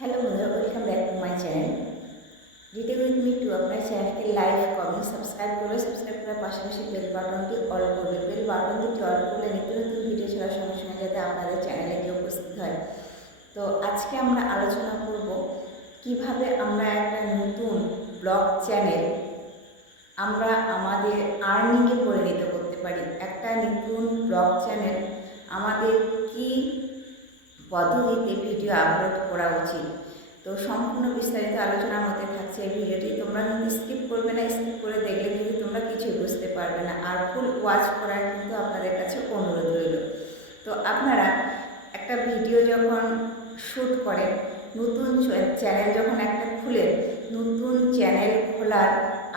Hello बंधुरा welcome back to my channel ডিটে with me to আপনার চ্যানেলকে লাইক কমেন্ট সাবস্ক্রাইব করার পাশাপাশি বেল বাটনটি অল করবে। বেল বাটনটি অল করলে নিত্য নতুন ভিডিও ছাড়ার সঙ্গে সঙ্গে যাতে আপনাদের চ্যানেলে গিয়ে উপস্থিত হয়। তো আজকে আমরা আলোচনা করব কিভাবে আমরা একটা নতুন ব্লগ চ্যানেল আমরা আমাদের আর্নিংয়ে পরিণত করতে পারি। একটা নতুন ব্লগ চ্যানেল আমাদের কি পদ্ধতিতে ভিডিও আপলোড করা উচিত। তো সম্পূর্ণ বিস্তারিত আলোচনার মধ্যে থাকছে এই ভিডিওটি। তোমরা কিন্তু স্কিপ করবে না, স্কিপ করে দেখলে কিন্তু তোমরা কিছুই বুঝতে পারবে না। আর ফুল ওয়াচ করার কিন্তু আপনাদের কাছে অনুরোধ রইল। তো আপনারা একটা ভিডিও যখন শ্যুট করেন, নতুন চ্যানেল যখন একটা খুলেন, নতুন চ্যানেল খোলার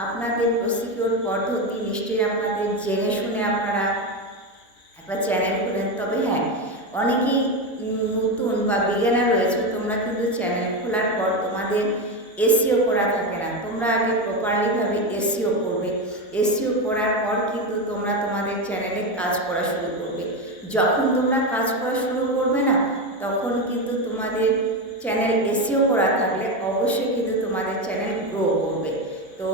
আপনাদের প্রসিকিউর পদ্ধতি নিশ্চয়ই আপনাদের জেনে শুনে আপনারা একটা চ্যানেল খুলেন। তবে হ্যাঁ, অনেকেই নতুন বা বিজ্ঞানার রয়েছে, তোমরা কিন্তু চ্যানেল খোলার পর তোমাদের এসইও করা থাকে না। তোমরা আগে প্রপারলিভাবে এসইও করবে। এসইও করার পর কিন্তু তোমরা তোমাদের চ্যানেলে কাজ করা শুরু করবে। যখন তোমরা কাজ করা শুরু করবে না, তখন কিন্তু তোমাদের চ্যানেল এসইও করা থাকলে অবশ্যই কিন্তু তোমাদের চ্যানেল গ্রো করবে। তো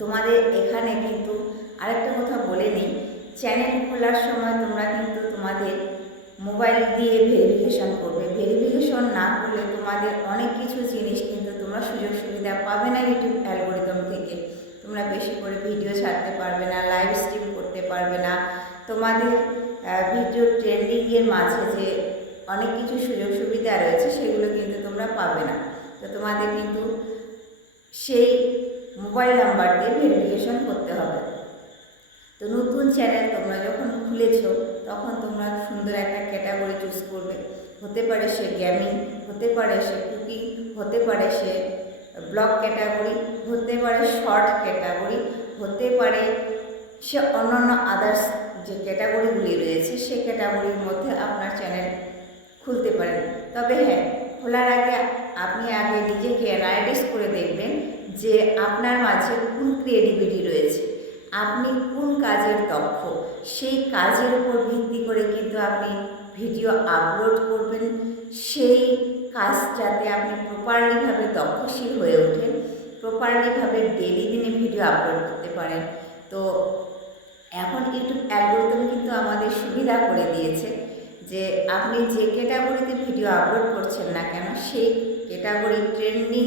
তোমাদের এখানে কিন্তু আরেকটা কথা বলে নিই, চ্যানেল খোলার সময় তোমরা কিন্তু তোমাদের মোবাইল দিয়ে ভেরিফিকেশন করবে। ভেরিফিকেশন না করলে তোমাদের অনেক কিছু জিনিস কিন্তু তোমরা সুযোগ সুবিধা পাবে না ইউটিউব অ্যালগোরিদম থেকে। তোমরা বেশি করে ভিডিও ছাড়তে পারবে না, লাইভ স্ট্রিম করতে পারবে না, তোমাদের ভিডিও ট্রেন্ডিংয়ের মাঝে যে অনেক কিছু সুযোগ সুবিধা রয়েছে সেগুলো কিন্তু তোমরা পাবে না। তো তোমাদের কিন্তু সেই মোবাইল নাম্বার দিয়ে ভেরিফিকেশন করতে হবে। তো নতুন চ্যানেল তোমরা যখন খুলেছ তখন তোমরা সুন্দর একটা ক্যাটাগরি চুজ করবে। হতে পারে সে গেমিং, হতে পারে সে কুকিং, হতে পারে সে ব্লগ ক্যাটাগরি, হতে পারে শর্ট ক্যাটাগরি, হতে পারে সে অন্যান্য আদার্স যে ক্যাটাগরিগুলি রয়েছে সেই ক্যাটাগরির মধ্যে আপনার চ্যানেল খুলতে পারেন। তবে হ্যাঁ, খোলার আগে আপনি আগে নিজেকে অ্যানালাইজ করে দেখবেন যে আপনার মাঝে কোন ক্রিয়েটিভিটি রয়েছে, আপনি কোন কাজের দক্ষ। সেই কাজের উপর ভিত্তি করে কিন্তু আপনি ভিডিও আপলোড করবেন। সেই কাজ যাতে আপনি প্রপারলিভাবে দক্ষশীল হয়ে ওঠেন, প্রপারলিভাবে ডেলি দিনে ভিডিও আপলোড করতে পারেন। তো এখন ইউটিউব অ্যালগোরিদম কিন্তু আমাদের সুবিধা করে দিয়েছে যে আপনি যে ক্যাটাগরিতে ভিডিও আপলোড করছেন না কেন, সেই ক্যাটাগরি ট্রেন্ডিং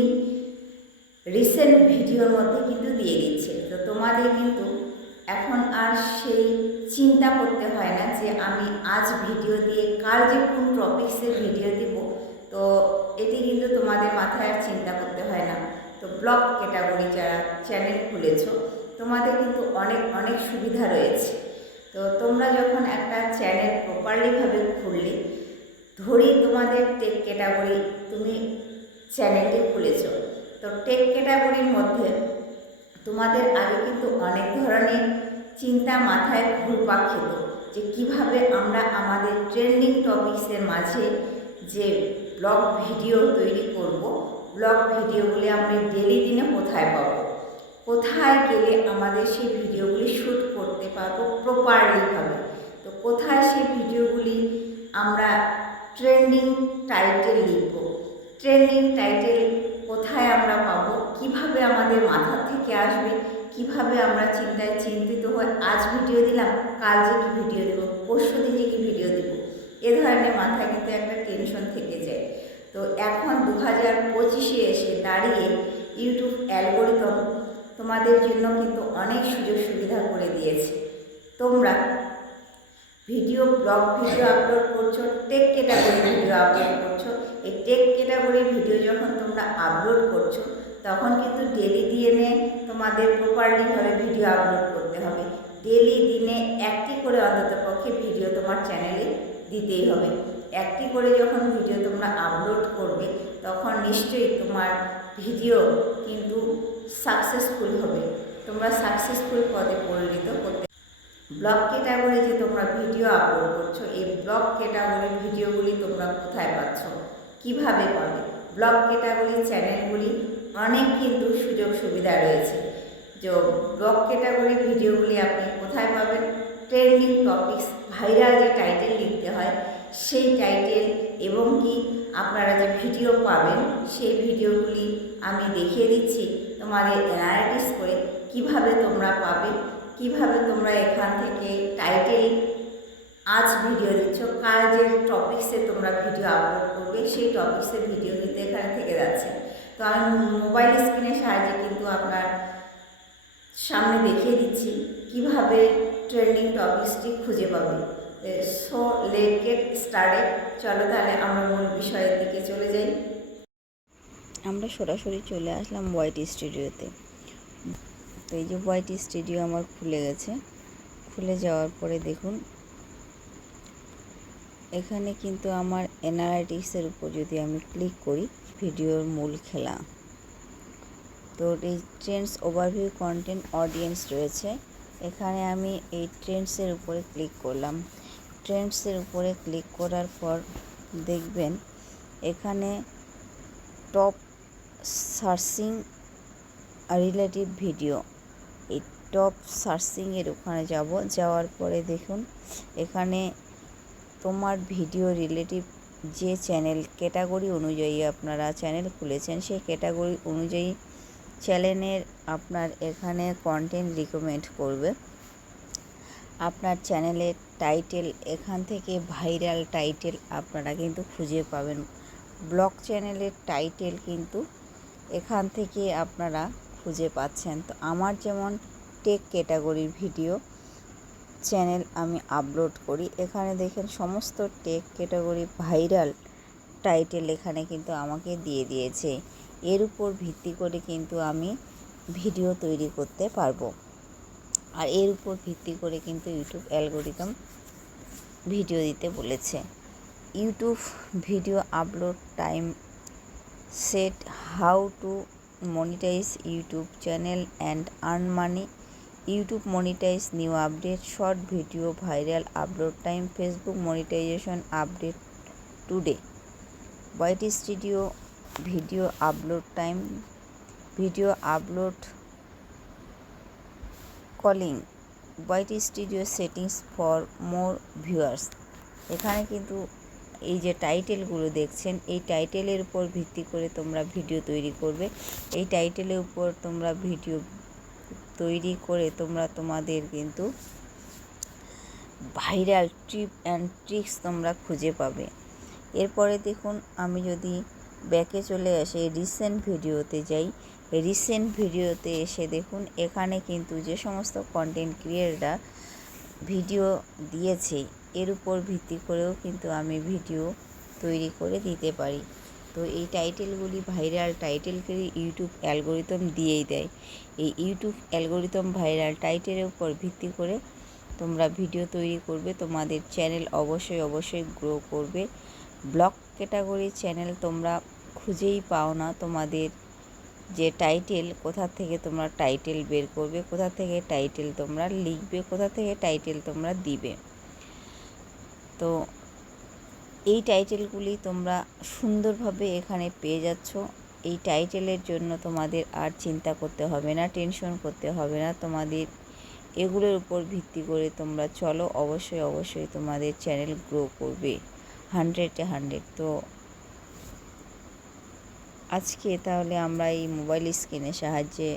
রিসেন্ট ভিডিওর মধ্যে কিন্তু দিয়ে দিচ্ছে। তো তোমাদের কিন্তু এখন আর সেই চিন্তা করতে হয় না যে আমি আজ ভিডিও দিয়ে কাল যে কোন টপিক্সের ভিডিও দিব। তো এটি কিন্তু তোমাদের মাথায় আর চিন্তা করতে হয় না। তো ব্লগ ক্যাটাগরি যারা চ্যানেল খুলেছ, তোমাদের কিন্তু অনেক অনেক সুবিধা রয়েছে। তো তোমরা যখন একটা চ্যানেল প্রপারলিভাবে খুললে, ধরি তোমাদের টেক ক্যাটাগরি তুমি চ্যানেলটি খুলেছ, তো টেক ক্যাটাগরির মধ্যে তোমাদের আগে কিন্তু অনেক ধরনের চিন্তা মাথায় ঘুরপাক খেত যে কিভাবে আমরা আমাদের ট্রেন্ডিং টপিক্সের মাঝে যে ব্লগ ভিডিও তৈরি করব, ব্লগ ভিডিওগুলি আমরা ডেলি দিনে কোথায় পাবো, কোথায় গেলে আমাদের সেই ভিডিওগুলি শ্যুট করতে পারবো প্রপারলিভাবে। তো কোথায় সেই ভিডিওগুলি আমরা ট্রেন্ডিং টাইটেল লিখব, ট্রেন্ডিং টাইটেল কোথায় আমরা পাবো, কিভাবে আমাদের মাথা থেকে আসবে, কিভাবে আমরা চিন্তায় চিন্তিত হয়ে আজ ভিডিও দিলাম, কাল যে কি ভিডিও দেবো, পরশু দিন যে কি ভিডিও দেবো, এ ধরনের মাথায় কিন্তু একটা টেনশন থেকে যায়। তো এখন 2025-এ এসে দাঁড়িয়ে ইউটিউব অ্যালগোরিদম তোমাদের জন্য কিন্তু অনেক সুযোগ সুবিধা করে দিয়েছে। তোমরা ব্লগ ভিডিও আপলোড করছো, টেক ক্যাটাগরি ভিডিও আপলোড করছো। এই টেক ক্যাটাগরির ভিডিও যখন তোমরা আপলোড করছো, তখন কিন্তু ডেলি দিনে তোমাদের প্রপারলিভাবে ভিডিও আপলোড করতে হবে। ডেলি দিনে একটি করে অন্ততপক্ষে ভিডিও তোমার চ্যানেলে দিতেই হবে। একটি করে যখন ভিডিও তোমরা আপলোড করবে, তখন নিশ্চয়ই তোমার ভিডিও কিন্তু সাকসেসফুল হবে। তোমরা সাকসেসফুল পদে পরিণত করতে। ব্লগ ক্যাটাগরি যে তোমরা ভিডিও আপলোড করছো, এই ব্লগ ক্যাটাগরির ভিডিওগুলি তোমরা কোথায় পাচ্ছ, কিভাবে পাবে? ব্লগ ক্যাটাগরি চ্যানেলগুলি অনেক কিন্তু সুযোগ সুবিধা রয়েছে। যে ব্লগ ক্যাটাগরি ভিডিওগুলি আপনি কোথায় পাবেন? ট্রেন্ডিং টপিক্স, ভাইরাল যে টাইটেল লিখতে হয়, সেই টাইটেল এবং কি আপনারা যে ভিডিও পাবেন সেই ভিডিওগুলি আমি দেখিয়ে দিচ্ছি তোমাদের অ্যানালাইসিস করে কিভাবে তোমরা পাবে, কিভাবে তোমরা এখান থেকে টাইটেল আজ ভিডিও দিচ্ছ, কাল যে টপিক্সে তোমরা ভিডিও আপলোড করবে সেই টপিক্সের ভিডিও কিন্তু এখানে থেকে যাচ্ছে। তো আমি মোবাইল স্ক্রিনের সাহায্যে কিন্তু আপনার সামনে দেখিয়ে দিচ্ছি কিভাবে ট্রেন্ডিং টপিক্সটি খুঁজে পাবে। So late get started. চলো তাহলে আমরা মূল বিষয়ের দিকে চলে যাই। আমরা সরাসরি চলে আসলাম ওয়াইটি স্টুডিওতে। তো এই যে ওয়াইটি স্টুডিও আমার খুলে গেছে। খুলে যাওয়ার পরে দেখুন এখানে কিন্তু আমার অ্যানালাইটিক্সের উপর যদি আমি ক্লিক করি, ভিডিওর মূল খেলা, তো এই ট্রেন্ডস ওভারভিউ কন্টেন্ট অডিয়েন্স রয়েছে। এখানে আমি এই ট্রেন্ডসের উপরে ক্লিক করলাম। ট্রেন্ডসের উপরে ক্লিক করার পর দেখবেন এখানে টপ সার্চিং রিলেটিভ ভিডিও, এই টপ সার্চিংয়ের ওখানে যাওয়ার পরে দেখুন এখানে তোমার ভিডিও রিলেটিভ যে চ্যানেল ক্যাটাগরি অনুযায়ী আপনারা চ্যানেল খুলেছেন সেই ক্যাটাগরি অনুযায়ী চ্যানেলের আপনার এখানে কন্টেন্ট রিকমেন্ড করবে। আপনার চ্যানেলের টাইটেল এখান থেকে ভাইরাল টাইটেল আপনারা কিন্তু খুঁজে পাবেন। ব্লগ চ্যানেলের টাইটেল কিন্তু এখান থেকে আপনারা খুঁজে পাচ্ছেন। তো আমার যেমন টেক ক্যাটাগরির ভিডিও চ্যানেল আমি আপলোড করি, এখানে দেখেন সমস্ত টেক ক্যাটাগরি ভাইরাল টাইটেল এখানে কিন্তু আমাকে দিয়ে দিয়েছে। এর উপর ভিত্তি করে কিন্তু আমি ভিডিও তৈরি করতে পারবো। আর এর উপর ভিত্তি করে কিন্তু ইউটিউব অ্যালগোরিদম ভিডিও দিতে বলেছে। YouTube video upload time set, how to monetise YouTube channel and earn money, YouTube monetise new update, short video viral upload time, Facebook monetisation update today, YT studio video upload time, video upload calling, YT studio settings for more viewers. এখানে কিন্তু এই যে টাইটেলগুলো দেখছেন এই টাইটেলের উপর ভিত্তি করে তোমরা ভিডিও তৈরি করবে। এই টাইটেলের উপর তোমরা ভিডিও তৈরি করে তোমরা তোমাদের কিন্তু ভাইরাল টিপ অ্যান্ড ট্রিক্স তোমরা খুঁজে পাবে। এরপরে দেখুন আমি যদি ব্যাকে চলে আসি রিসেন্ট ভিডিওতে যাই, রিসেন্ট ভিডিওতে এসে দেখুন এখানে কিন্তু যে সমস্ত কন্টেন্ট ক্রিয়েটররা ভিডিও দিয়েছে এর উপর ভিত্তি করেও কিন্তু আমি ভিডিও তৈরি করে দিতে পারি। তো এই টাইটেলগুলি ভাইরাল টাইটেলকে ইউটিউব অ্যালগোরিদম দিয়েই দেয়। এই ইউটিউব অ্যালগোরিদম ভাইরাল টাইটেলের উপর ভিত্তি করে তোমরা ভিডিও তৈরি করবে, তোমাদের চ্যানেল অবশ্যই গ্রো করবে। ব্লগ ক্যাটাগরি চ্যানেল তোমরা খুঁজেই পাও না, তোমাদের যে টাইটেল কোথা থেকে তোমরা টাইটেল বের করবে, কোথা থেকে টাইটেল তোমরা লিখবে, কোথা থেকে টাইটেল তোমরা দিবে। তো এই টাইটেলগুলি তোমরা সুন্দরভাবে এখানে পেয়ে যাচ্ছ। এই টাইটেলের জন্য তোমাদের আর চিন্তা করতে হবে না, টেনশন করতে হবে না। তোমাদের এগুলোর উপর ভিত্তি করে তোমরা চলো, অবশ্যই তোমাদের চ্যানেল গ্রো করবে 100-100। তো আজকে তাহলে আমরা এই মোবাইল স্ক্রিনের সাহায্যে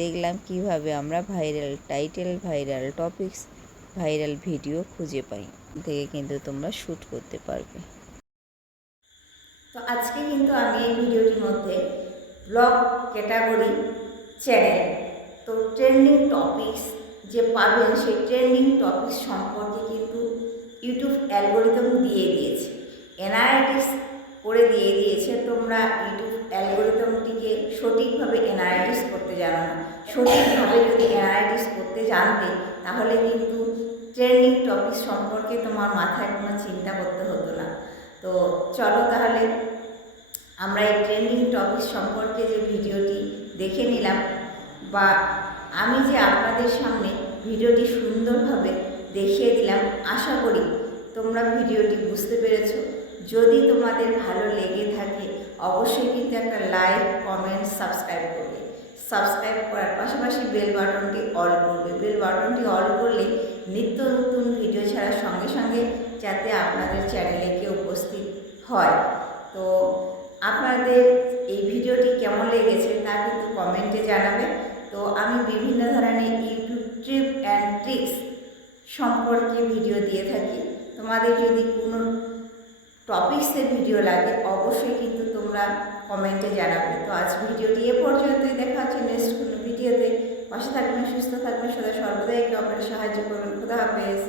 দেখলাম কিভাবে আমরা viral title, viral topics, viral video খুঁজে পাই, থেকে কিন্তু তোমরা শ্যুট করতে পারবে। তো আজকে কিন্তু আমি এই ভিডিওটির মধ্যে ব্লগ ক্যাটাগরি চ্যানেল তো ট্রেন্ডিং টপিকস যে পাবেন সেই ট্রেন্ডিং টপিকস সম্পর্কে কিন্তু ইউটিউব অ্যালগোরিদম দিয়ে দিয়েছে, অ্যানালাইটিক্স করে দিয়ে দিয়েছে। তোমরা ইউটিউব অ্যালগোরিদমটিকে সঠিকভাবে অ্যানালাইটিক্স করতে জানো না, সঠিকভাবে যদি অ্যানালাইটিক্স করতে জানতে তাহলে কিন্তু ট্রেন্ডিং টপিক সম্পর্কে তোমার মাথায় কোনো চিন্তা করতে হতো না। তো চলো তাহলে আমরা এই ট্রেন্ডিং টপিক সম্পর্কে যে ভিডিওটি দেখে নিলাম, বা আমি যে আপনাদের সামনে ভিডিওটি সুন্দরভাবে দেখিয়ে দিলাম, আশা করি তোমরা ভিডিওটি বুঝতে পেরেছো। যদি তোমাদের ভালো লেগে থাকে অবশ্যই কিন্তু একটা লাইক, কমেন্ট, সাবস্ক্রাইব করবে। সাবস্ক্রাইব করার পাশাপাশি বেল বাটনটি অল করবে। বেল বাটনটি অল করলে নিত্য নতুন ভিডিও ছাড়ার সঙ্গে সঙ্গে যাতে আপনাদের চ্যানেলে কেউ উপস্থিত হয়। তো আপনাদের এই ভিডিওটি কেমন লেগেছে তা কিন্তু কমেন্টে জানাবে। তো আমি বিভিন্ন ধরনের ইউটিউব ট্রিপ অ্যান্ড ট্রিক্স সম্পর্কে ভিডিও দিয়ে থাকি। তোমাদের যদি কোনো টপিক্সের ভিডিও লাগে অবশ্যই কিন্তু তোমরা কমেন্টে জানাবে। তো আজ ভিডিওটি এ পর্যন্তই, দেখা হচ্ছে নেক্সট কোনো ভিডিওতে। পাশে থাকবেন, সুস্থ থাকবেন, সদা সর্বদা একে অপরের সাহায্য করবেন। খোদা হাফেজ।